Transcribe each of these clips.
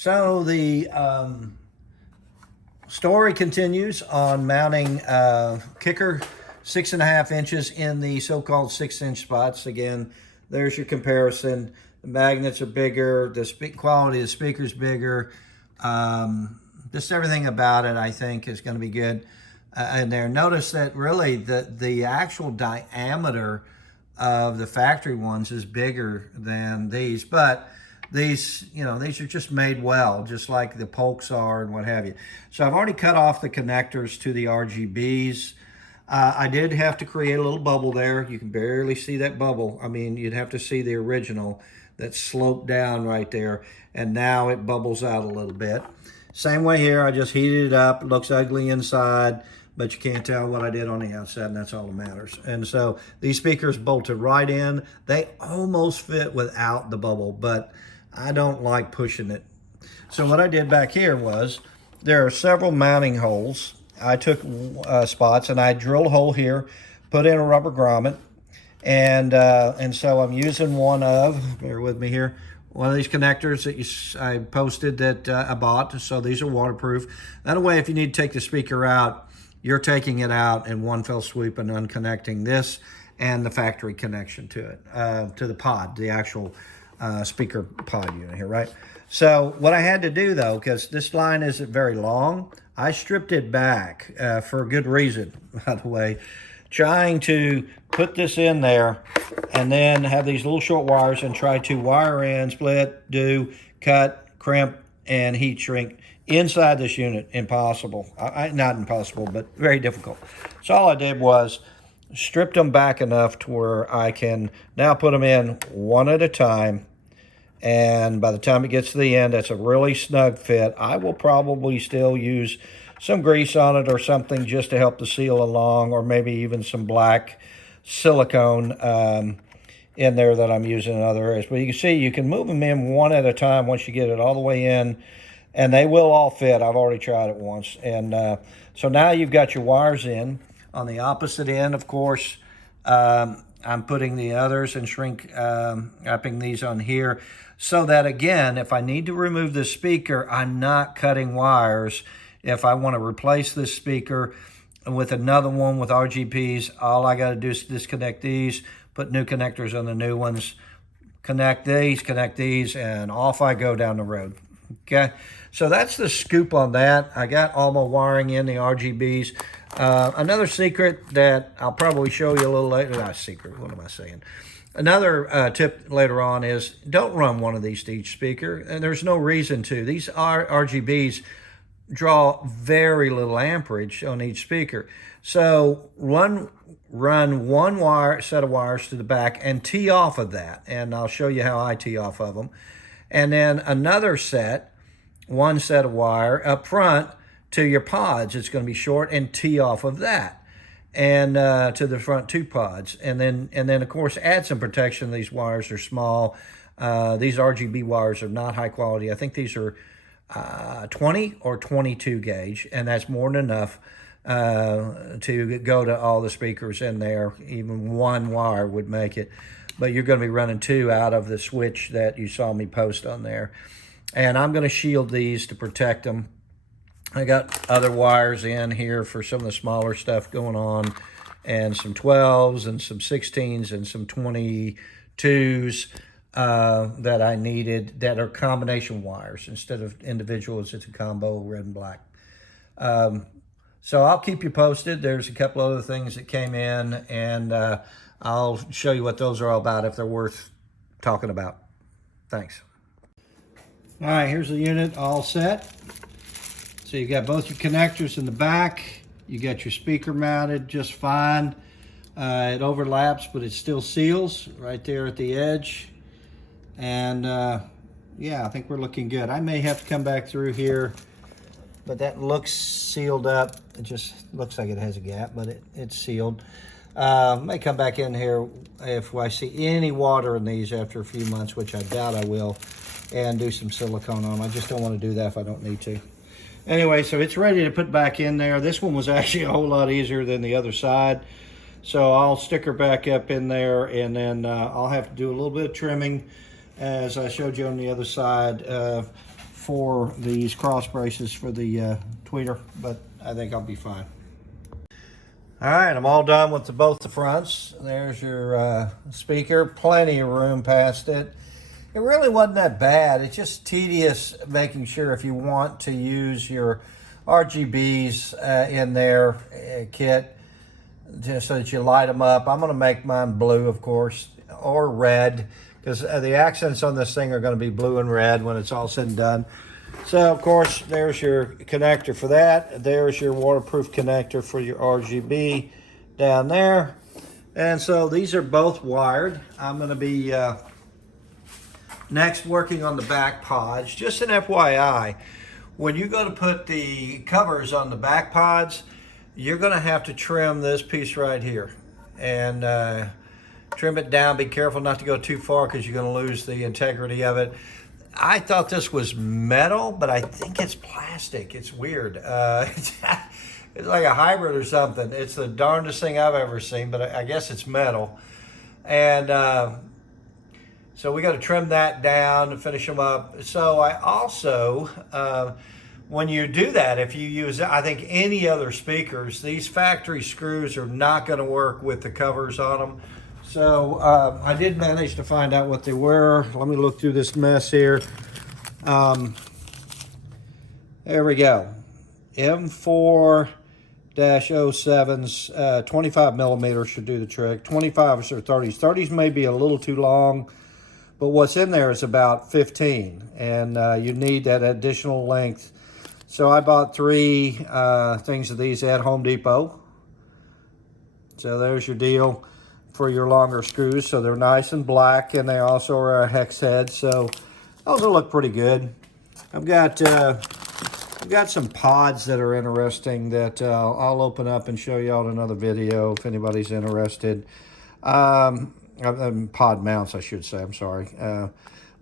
So the story continues on mounting kicker 6.5 inches in the so-called 6-inch spots. Again, there's your comparison. The magnets are bigger, the quality of the speaker's bigger. Just everything about it, I think, is going to be good. And there, notice that really the actual diameter of the factory ones is bigger than these, but these are just made well, just like the Polks are and what have you. So I've already cut off the connectors to the RGBs. I did have to create a little bubble there. You can barely see that bubble. I mean, you'd have to see the original that sloped down right there, and now it bubbles out a little bit. Same way here, I just heated it up. It looks ugly inside, but you can't tell what I did on the outside, and that's all that matters. And so these speakers bolted right in. They almost fit without the bubble, but I don't like pushing it. So what I did back here was, there are several mounting holes. I took spots and I drilled a hole here, put in a rubber grommet, and so I'm using one of, bear with me here, one of these connectors that I posted that I bought. So these are waterproof. That way, if you need to take the speaker out, you're taking it out in one fell swoop and unconnecting this and the factory connection to it, to the pod, the actual speaker pod unit here, right? So what I had to do though, because this line isn't very long, I stripped it back for a good reason, by the way, trying to put this in there and then have these little short wires and try to wire in, split, cut, crimp, and heat shrink inside this unit. Impossible. Not impossible, but very difficult. So all I did was stripped them back enough to where I can now put them in one at a time. And by the time it gets to the end, that's a really snug fit. I will probably still use some grease on it or something just to help the seal along, or maybe even some black silicone in there that I'm using in other areas. But you can see you can move them in one at a time once you get it all the way in, and they will all fit. I've already tried it once. And so now you've got your wires in. On the opposite end, of course, I'm putting the others and shrink wrapping these on here, so that again, if I need to remove the speaker, I'm not cutting wires. If I want to replace this speaker with another one with RGBs, all I got to do is disconnect these, put new connectors on the new ones, connect these, and off I go down the road. Okay, so that's the scoop on that. I got all my wiring in, the RGBs. Another secret that I'll probably show you a little later, not secret, what am I saying? Another tip later on is don't run one of these to each speaker, and there's no reason to. These RGBs draw very little amperage on each speaker. So run one set of wires to the back and tee off of that, and I'll show you how I tee off of them. And then another one set of wire up front to your pods. It's going to be short, and tee off of that, and to the front two pods, and then of course add some protection. These wires are small. These RGB wires are not high quality. I think these are 20 or 22 gauge, and that's more than enough to go to all the speakers in there. Even one wire would make it, but you're going to be running two out of the switch that you saw me post on there. And I'm going to shield these to protect them. I got other wires in here for some of the smaller stuff going on, and some 12s and some 16s and some 22s that I needed, that are combination wires instead of individuals. It's a combo, red and black. So I'll keep you posted. There's a couple other things that came in, and I'll show you what those are all about if they're worth talking about. Thanks. All right, here's the unit all set. So you've got both your connectors in the back. You got your speaker mounted just fine. It overlaps, but it still seals right there at the edge. And yeah, I think we're looking good. I may have to come back through here, but that looks sealed up. It just looks like it has a gap, but it's sealed. May come back in here if I see any water in these after a few months, which I doubt I will, and do some silicone on them. I just don't want to do that if I don't need to. Anyway, so it's ready to put back in there. This one was actually a whole lot easier than the other side. So I'll stick her back up in there, and then I'll have to do a little bit of trimming, as I showed you on the other side, for these cross braces for the tweeter, but I think I'll be fine. All right, I'm all done with both the fronts. There's your speaker, plenty of room past it. It really wasn't that bad. It's just tedious making sure if you want to use your RGBs in their kit, just so that you light them up. I'm going to make mine blue, of course, or red, because the accents on this thing are going to be blue and red when it's all said and done. So, of course, there's your connector for that. There's your waterproof connector for your RGB down there. And so these are both wired. I'm going to be next working on the back pods. Just an FYI, when you go to put the covers on the back pods, you're going to have to trim this piece right here. And trim it down. Be careful not to go too far because you're going to lose the integrity of it. I thought this was metal, but I think it's plastic. It's weird. It's like a hybrid or something. It's the darndest thing I've ever seen, but I guess it's metal. And so we got to trim that down and finish them up. So I also, when you do that, if you use, I think, any other speakers, these factory screws are not going to work with the covers on them. So I did manage to find out what they were. Let me look through this mess here. There we go. M4-07's 25 millimeters should do the trick. 25s or 30s. 30s may be a little too long, but what's in there is about 15, and you need that additional length. So I bought 3 things of these at Home Depot. So there's your deal for your longer screws. So they're nice and black, and they also are a hex head, so those will look pretty good. I've got some pods that are interesting that I'll open up and show you all in another video if anybody's interested. Pod mounts, I should say. I'm sorry.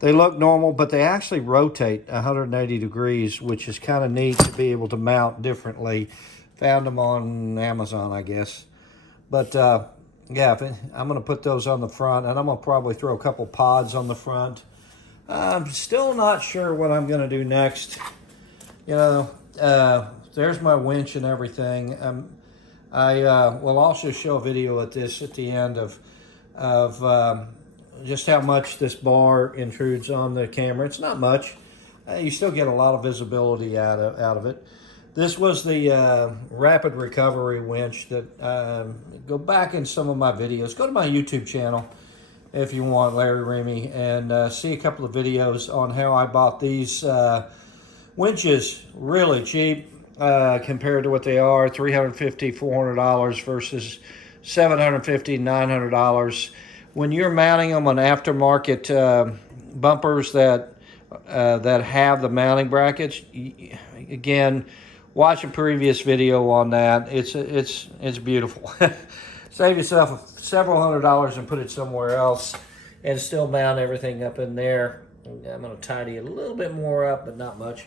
They look normal, but they actually rotate 180 degrees, which is kind of neat to be able to mount differently. Found them on Amazon, I guess. But yeah, I'm going to put those on the front, and I'm going to probably throw a couple pods on the front. I'm still not sure what I'm going to do next. You know, there's my winch and everything. I will also show a video at the end of just how much this bar intrudes on the camera. It's not much. You still get a lot of visibility out of it. This was the rapid recovery winch that go back in some of my videos. Go to my YouTube channel if you want, Larry Remy, and see a couple of videos on how I bought these winches really cheap compared to what they are, $350, $400 versus $750, $900. When you're mounting them on aftermarket bumpers that have the mounting brackets, again, watch a previous video on that. It's beautiful. Save yourself several $100s and put it somewhere else and still mount everything up in there. I'm going to tidy it a little bit more up, but not much.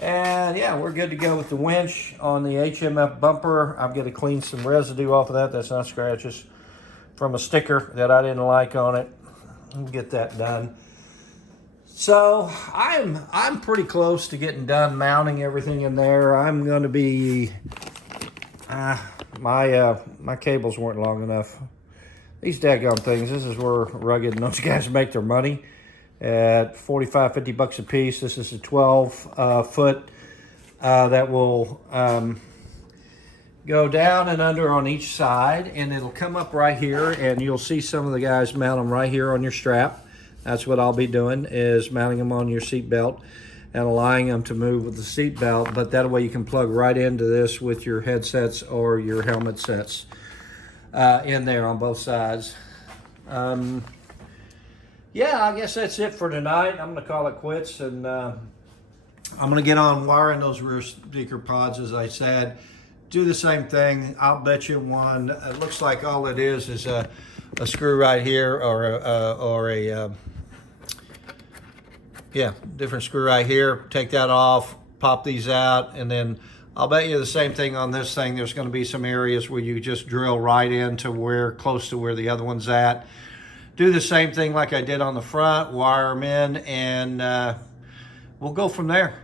And yeah, we're good to go with the winch on the HMF bumper. I'm going to clean some residue off of that. That's not scratches from a sticker that I didn't like on it. I'll get that done. So I'm pretty close to getting done mounting everything in there. I'm going to be my cables weren't long enough. These daggone things. This is where Rugged and those guys make their money at 45, 50 bucks a piece. This is a 12 foot that will go down and under on each side, and it'll come up right here, and you'll see some of the guys mount them right here on your strap. That's what I'll be doing, is mounting them on your seat belt and allowing them to move with the seat belt, but that way you can plug right into this with your headsets or your helmet sets in there on both sides. Yeah, I guess that's it for tonight. I'm going to call it quits, and I'm going to get on wiring those rear speaker pods, as I said. Do the same thing. I'll bet you one. It looks like all it is a screw right here, or a different screw right here. Take that off, pop these out, and then I'll bet you the same thing on this thing. There's going to be some areas where you just drill right into close to where the other one's at. Do the same thing like I did on the front, wire them in, and we'll go from there.